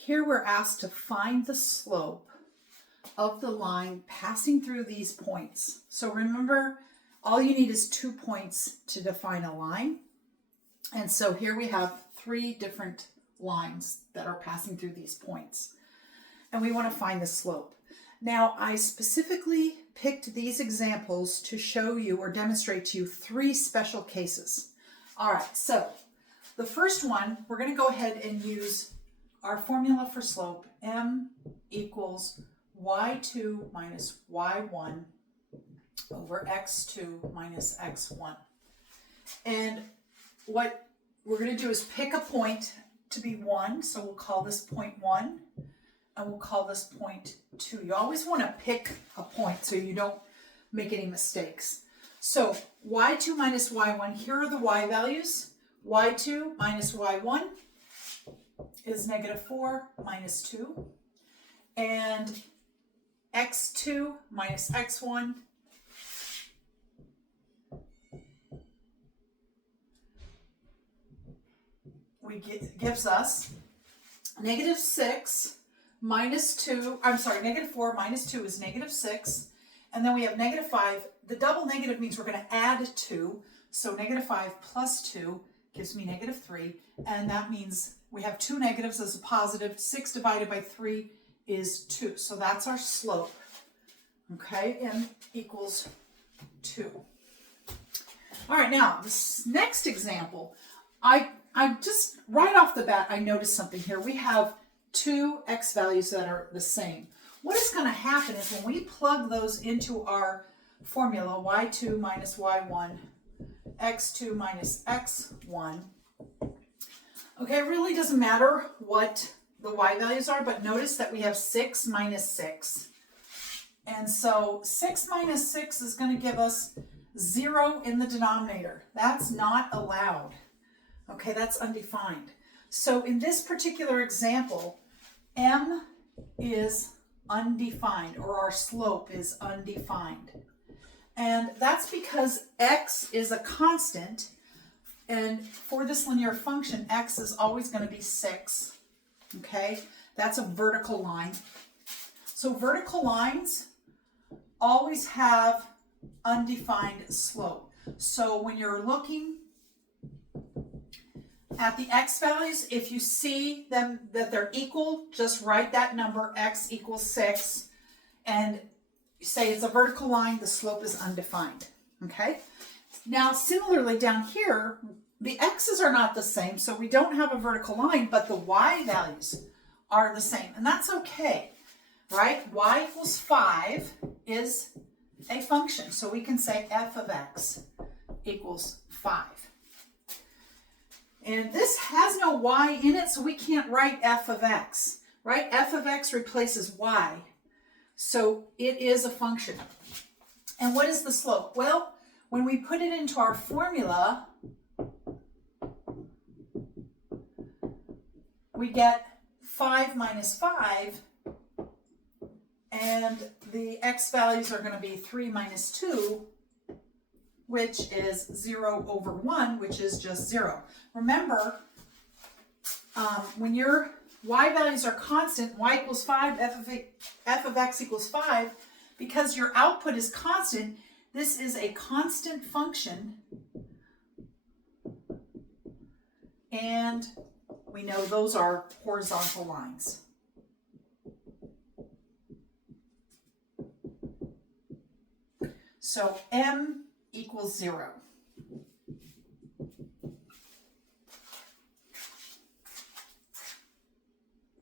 here we're asked to find the slope of the line passing through these points. So remember, all you need is 2 points to define a line. And so here we have 3 different lines that are passing through these points. And we want to find the slope. Now, I specifically picked these examples to show you or demonstrate to you 3 special cases. All right, so the first one, we're going to go ahead and use our formula for slope. M equals y2 minus y1 over x2 minus x1. And what we're going to do is pick a point to be 1. So we'll call this point 1. And we'll call this point 2. You always want to pick a point so you don't make any mistakes. So y2 minus y1, here are the y values. y2 minus y1 is -4 minus 2. And x2 minus x1 gives us -6 minus 2, I'm sorry, -4 minus 2 is -6. And then we have -5. The double negative means we're going to add 2. So -5 plus 2 gives me -3. And that means we have 2 negatives as a positive. 6 divided by 3 is 2. So that's our slope. Okay, m equals 2. All right, now this next example, I just right off the bat, I noticed something here. We have 2 x values that are the same. What is going to happen is when we plug those into our formula, y2 minus y1, x2 minus x1, okay, it really doesn't matter what the y values are, but notice that we have 6 minus 6. And so 6 minus 6 is going to give us 0 in the denominator. That's not allowed. Okay, that's undefined. So in this particular example, m is undefined, or our slope is undefined. And that's because x is a constant, and for this linear function, x is always going to be 6. Okay, that's a vertical line. So vertical lines always have undefined slope. So when you're looking at the x values, if you see them that they're equal, just write that number, x equals 6, and say it's a vertical line, the slope is undefined. Okay? Now, similarly down here, the x's are not the same, so we don't have a vertical line, but the y values are the same, and that's okay, right? Y equals 5 is a function, so we can say f of x equals 5. And this has no y in it, so we can't write f of x, right? F of x replaces y, so it is a function. And what is the slope? Well, when we put it into our formula, we get 5 minus 5, and the x values are going to be 3 minus 2, which is 0 over 1, which is just 0. Remember, when your y values are constant, y equals 5, f of x equals 5, because your output is constant, this is a constant function, and we know those are horizontal lines. So m equals 0.